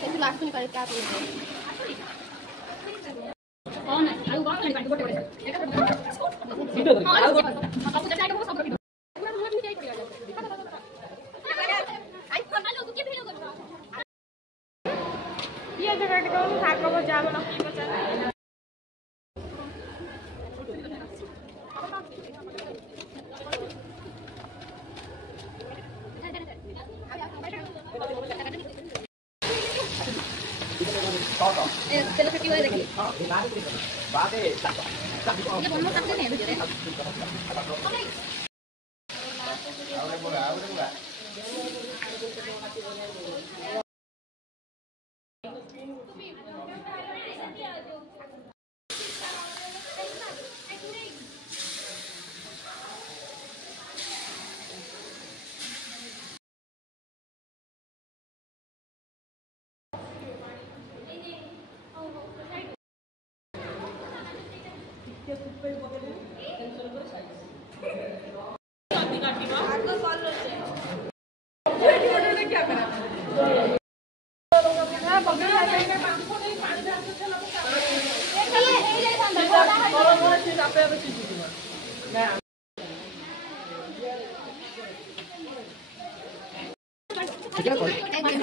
ସେଠି ଆସୁନି କାଳେ କ୍ୟା କଣ ହଁ ନା ଆଉ କଣ ପାଣି ଗୋଟେ ଗୋଟେ ଭିଡିଓ କରି ଆଉ ସବୁ ଚେଷ୍ଟା କରିବ ସବୁ ଭିଡିଓ ପୁରା ମୁହଁ ବି ଯାଇ ପଡିବ ଆଇ ଫୋନ लो तू के ଭିडिଓ कर ये जगह को भाग को जाब न की बचा चलो छुट्टी हो देखिए बात है ये बोलना करते नहीं वीडियो रे आवरे बोला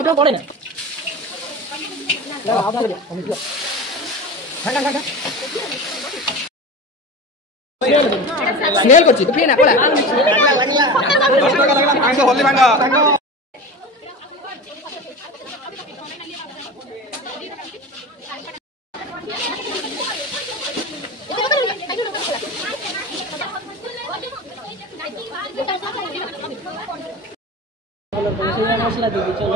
এটা পড়ে না দাও আবার আমি দিও ঠান্ডা ঠান্ডা স্মেল করছি তো পিনা কোলা লাগলা ভাঙো হলি ভাঙো मसला दीदी चलो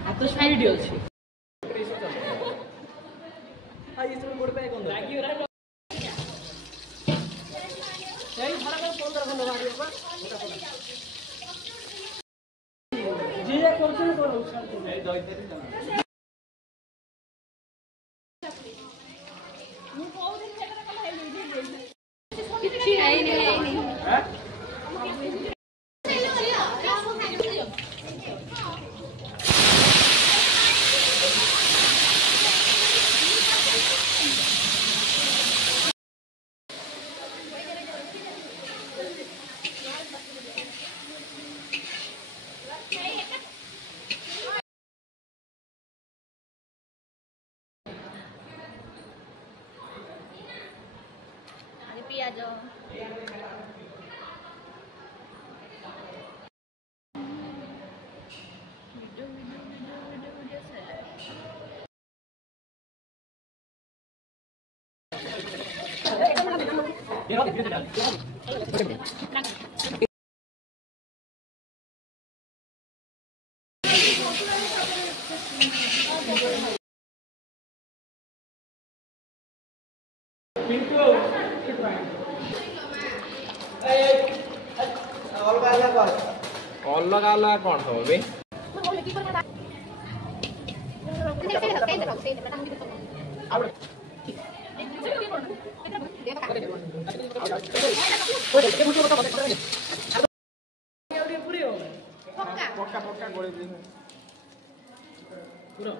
आ तो वीडियो अछि आ इसमें बोर्ड पे कोन लागी रे यही भरा को 15 खंड बाकी बा जी ये करछ न कोन ए दई दे मु कोउ दिन जेकरा कल है किछि है नहीं हैं पिया जो अलग अलग कौन हो बे पक्का पक्का गोली दे पूरा